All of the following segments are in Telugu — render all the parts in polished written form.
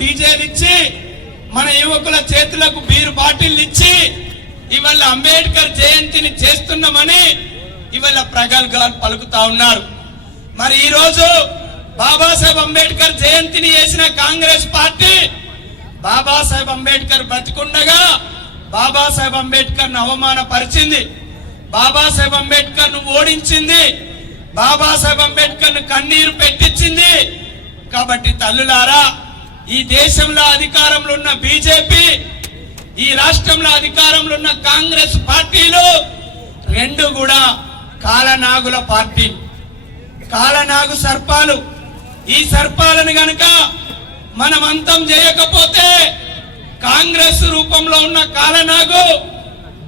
డీజేలు ఇచ్చి మన యువకుల చేతులకు బీరు బాటిల్ ఇచ్చి ఇవాళ అంబేద్కర్ జయంతిని చేస్తున్నామని ఇవాళ ప్రగల్భాలు పలుకుతా ఉన్నారు. మరి ఈ రోజు బాబాసాహెబ్ అంబేద్కర్ జయంతిని చేసిన కాంగ్రెస్ పార్టీ బాబాసాహెబ్ అంబేద్కర్ బతికుండగా బాబాసాహెబ్ అంబేద్కర్ ను అవమానపరిచింది, బాబాసాహెబ్ అంబేద్కర్ ను ఓడించింది, బాబాసాహెబ్ అంబేద్కర్ ను కన్నీరు పెట్టించింది. కాబట్టి తల్లులారా, ఈ దేశంలో అధికారంలో ఉన్న బీజేపీ, ఈ రాష్ట్రంలో అధికారంలో ఉన్న కాంగ్రెస్ పార్టీలు రెండు కూడా కాలనాగుల పార్టీ, కాలనాగు సర్పాలు. ఈ సర్పాలను గనుక మనం అంతం చేయకపోతే కాంగ్రెస్ రూపంలో ఉన్న కాలనాగు,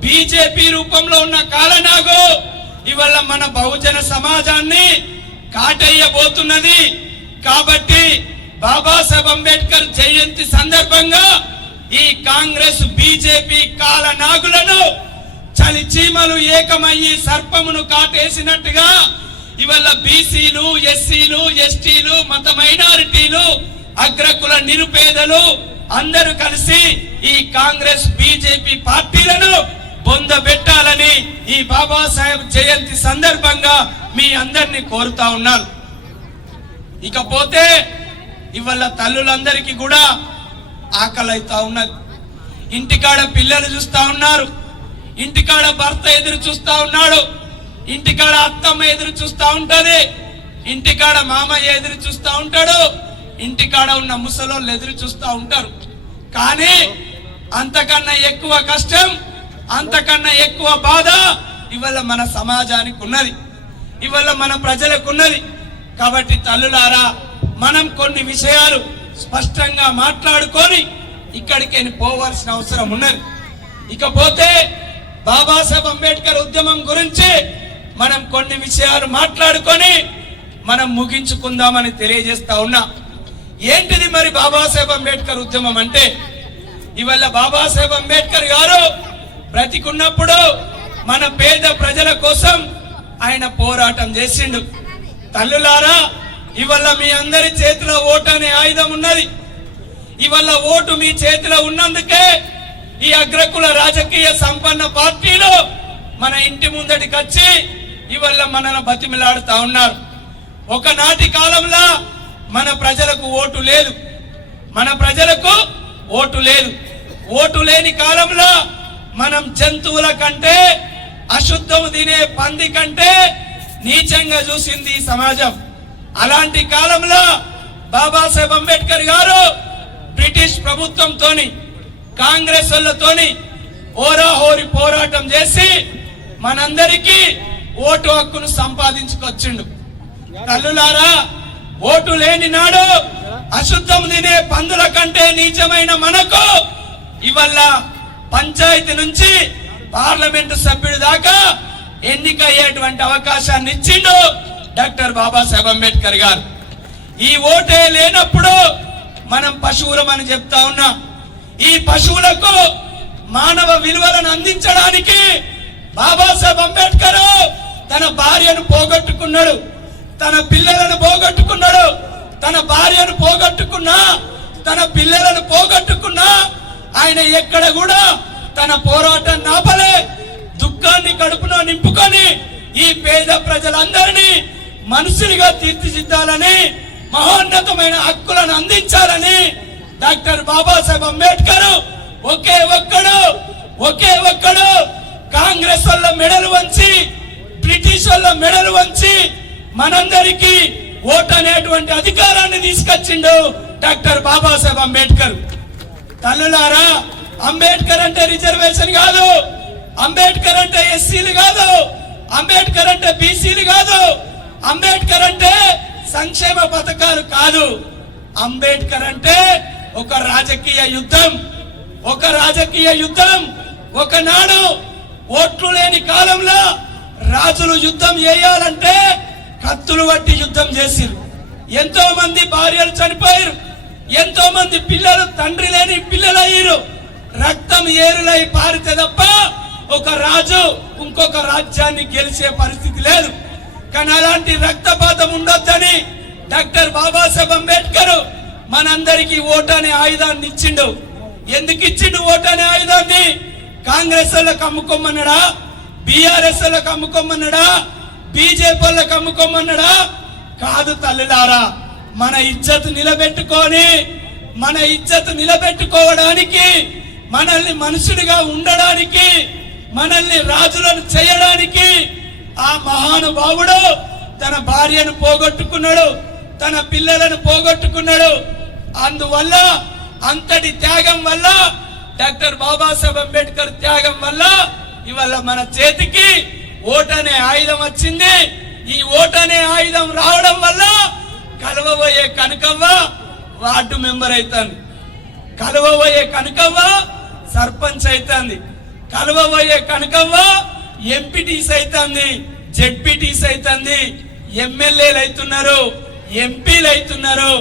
బీజేపీ రూపంలో ఉన్న కాలనాగు ఇవాళ మన బహుజన సమాజాన్ని కాటేయబోతున్నది. కాబట్టి బాబాసాహెబ్ అంబేద్కర్ జయంతి సందర్భంగా ఈ కాంగ్రెస్ బీజేపీ కాలనాగులను చలి చీమలు ఏకమయ్యి సర్పమును కాటేసినట్టుగా ఇవాళ బీసీలు, ఎస్సీలు, ఎస్టీలు, మత మైనారిటీలు, అగ్రకుల నిరుపేదలు అందరూ కలిసి ఈ కాంగ్రెస్ బీజేపీ పార్టీలను బొందబెట్టాలని ఈ బాబాసాహెబ్ జయంతి సందర్భంగా మీ అందరినీ కోరుతా ఉన్నారు. ఇకపోతే ఇవాళ తల్లులందరికీ కూడా ఆకలి అవుతా ఉన్నది. ఇంటికాడ పిల్లలు చూస్తా ఉన్నారు, ఇంటికాడ భర్త ఎదురు చూస్తా ఉన్నాడు, ఇంటికాడ అత్తమ్మ ఎదురు చూస్తా ఉంటది, ఇంటికాడ మామయ్య ఎదురు చూస్తా ఉంటాడు, ఇంటికాడ ఉన్న ముసలోళ్ళు ఎదురు చూస్తా ఉంటారు. కానీ అంతకన్నా ఎక్కువ కష్టం, అంతకన్నా ఎక్కువ బాధ ఇవాళ మన సమాజానికి ఉన్నది, ఇవాళ మన ప్రజలకు ఉన్నది. కాబట్టి తల్లులారా, మనం కొన్ని విషయాలు స్పష్టంగా మాట్లాడుకొని ఇక్కడికి పోవాల్సిన అవసరం ఉన్నది. ఇకపోతే బాబాసాహెబ్ అంబేద్కర్ ఉద్యమం గురించి మనం కొన్ని విషయాలు మాట్లాడుకొని మనం ముగించుకుందామని తెలియజేస్తా ఉన్నా. ఏంటిది మరి బాబాసాహెబ్ అంబేద్కర్ ఉద్యమం అంటే? ఇవాళ బాబాసాహెబ్ అంబేద్కర్ గారు బ్రతికున్నప్పుడు మన పేద ప్రజల కోసం ఆయన పోరాటం చేసిండు. తల్లులారా, ఇవాళ మీ అందరి చేతిలో ఓటు అనే ఆయుధం ఉన్నది. ఇవాళ ఓటు మీ చేతిలో ఉన్నందుకే ఈ అగ్రకుల రాజకీయ సంపన్న పార్టీలు మన ఇంటి ముందటికి వచ్చి ఇవాళ మనల్ని బతిమిలాడుతా ఉన్నారు. ఒకనాటి కాలంలో మన ప్రజలకు ఓటు లేదు, మన ప్రజలకు ఓటు లేదు. ఓటు లేని కాలంలో మనం జంతువుల కంటే, అశుద్ధం తినే పంది కంటే నీచంగా చూసింది ఈ సమాజం. అలాంటి కాలంలో బాబాసాహెబ్ అంబేద్కర్ గారు బ్రిటిష్ ప్రభుత్వంతోని, కాంగ్రెస్ వాళ్ళతోని హోరాహోరి పోరాటం చేసి మనందరికీ ఓటు హక్కును సంపాదించుకొచ్చిండు. తల్లులారా, ఓటు లేని నాడు అశుద్ధం తినే పందుల కంటే నీచమైన మనకు ఇవల్ల పంచాయతీ నుంచి పార్లమెంటు సభ్యుడి దాకా ఎన్నికయ్యేటువంటి అవకాశాన్ని ఇచ్చిండు డాక్టర్ బాబాసాహెబ్ అంబేద్కర్ గారు. ఈ ఓటే లేనప్పుడు మనం పశువులమని చెప్తా ఉన్నాం. ఈ పశువులకు మానవ విలువలను అందించడానికి బాబాసాహెబ్ అంబేద్కర్ తన భార్యను పోగొట్టుకున్నాడు, తన పిల్లలను పోగొట్టుకున్నాడు. తన భార్యను పోగొట్టుకున్నా, తన పిల్లలను పోగొట్టుకున్నా ఆయన ఎక్కడ కూడా తన పోరాటం నాపలే. దుఃఖాన్ని కడుపులో నింపుకొని ఈ పేద ప్రజలందరినీ మనుషులుగా తీర్చిదిద్దాలని, మహోన్నతమైన హక్కులను అందించాలని డాక్టర్ బాబాసాహెబ్ అంబేద్కర్ ఒకే ఒక్కడు కాంగ్రెస్ వాళ్ళ మెడలు వంచి, బ్రిటిష్ వాళ్ళ మెడలు వంచి మనందరికీ ఓటు అనేటువంటి అధికారాన్ని తీసుకొచ్చిండు డాక్టర్ బాబాసాహెబ్ అంబేద్కర్. తల్లులారా, అంబేద్కర్ అంటే రిజర్వేషన్ కాదు, అంబేద్కర్ అంటే ఎస్సీలు కాదు, అంబేద్కర్ అంటే బీసీలు కాదు, అంబేద్కర్ అంటే సంక్షేమ పథకాలు కాదు. అంబేద్కర్ అంటే ఒక రాజకీయ యుద్ధం. ఒకనాడు ఓట్లు లేని కాలంలో రాజులు యుద్ధం చేయాలంటే కత్తులు పట్టి యుద్ధం చేసిరు. ఎంతో మంది భార్యలు చనిపోయారు, ఎంతో మంది పిల్లలు తండ్రి లేని పిల్లలు అయ్యారు. రక్తం ఏరులై పారితే తప్ప ఒక రాజు ఇంకొక రాజ్యాన్ని గెలిచే పరిస్థితి లేదు. కానీ అలాంటి రక్తపాతం ఉండొద్దని డాక్టర్ బాబాసాహెబ్ అంబేద్కర్ మనందరికీ ఓటు అనే ఆయుధాన్ని ఇచ్చిండు. ఎందుకు ఇచ్చిండు ఓటు అనే ఆయుధాన్ని? కాంగ్రెస్ వాళ్ళకి అమ్ముకోమన్నాడా, బీఆర్ఎస్ వాళ్ళకి అమ్ముకోమన్నాడా, బీజేపీ వాళ్ళకి అమ్ముకోమన్నాడా? కాదు తల్లులారా, మన ఇజ్జత్ నిలబెట్టుకోవడానికి, మనల్ని మనుషుడిగా ఉండడానికి, మనల్ని రాజులను చేయడానికి ఆ మహానుభావుడు తన భార్యను పోగొట్టుకున్నాడు, తన పిల్లలను పోగొట్టుకున్నాడు. అందువల్ల అంతటి త్యాగం వల్ల, డాక్టర్ బాబాసాహెబ్ అంబేద్కర్ త్యాగం వల్ల ఇవాళ మన చేతికి ఓటనే ఆయుధం వచ్చింది. ఈ ఓటనే ఆయుధం రావడం వల్ల కలవబోయే కనకవ్వ వార్డు మెంబర్ అవుతుంది, కలవబోయే కనకవ్వ సర్పంచ్ అవుతుంది, కలవబోయే కనకవ్వ ఎంపీటీసీ అవుతుంది, జెడ్పీటీసీ అవుతుంది, ఎమ్మెల్యేలు అవుతున్నారు, ఎంపీలు అవుతున్నారు.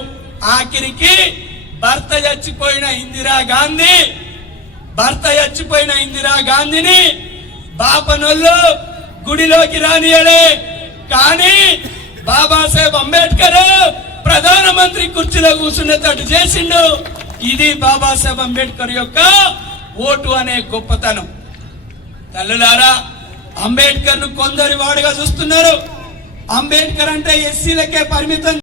ఆఖరికి భర్త చచ్చిపోయిన ఇందిరా గాంధీని బాపనోళ్ళు గుడిలోకి రానియలే, కానీ బాబాసాహెబ్ అంబేద్కర్ ప్రధానమంత్రి కుర్చీలో కూర్చునేటట్టు చేసిండు. ఇది బాబాసాహెబ్ అంబేద్కర్ యొక్క ఓటు అనే గొప్పతనం. తల్లులారా, అంబేద్కర్ ను కొందరి వాడుగా చూస్తున్నారు. అంబేద్కర్ అంటే ఎస్సీలకే పరిమితం